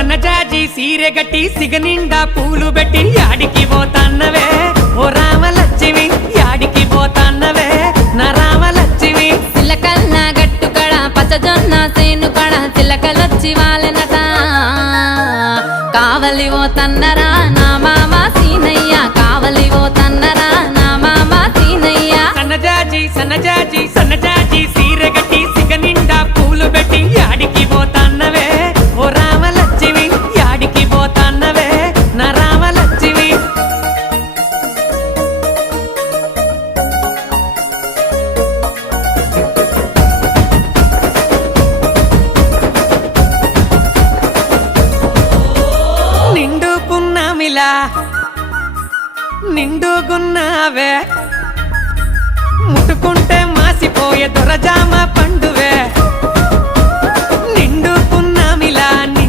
సన్నజాజి సీరె గట్టి సిగనిండా పూలు పెట్టి యాడికి పోతాన్నవే ఓ రామలక్ష్మి యాడికి పోతాన్నవే నా రామలక్ష్మి చిలకల్ల గట్టు కడ పచ్చజొన్న సేను కడ చిలకలొచ్చి వాలెనట కావలి ఓ తన్నరా నా మామ సీనయ్య కావలి ఓ తన్నరా నా మామ సీనయ్య సన్నజాజి సీరె గట్టి సిగనిండా పూలు పెట్టి యాడికి పోతాన్నవే ఓ రామలక్ష్మి యాడికి పోతాన్నవే నా రామలక్ష్మి నిండుకున్నామిలా నిండుకున్నావే ముట్టుకుంటే మాసిపోయే దొరజామ పండు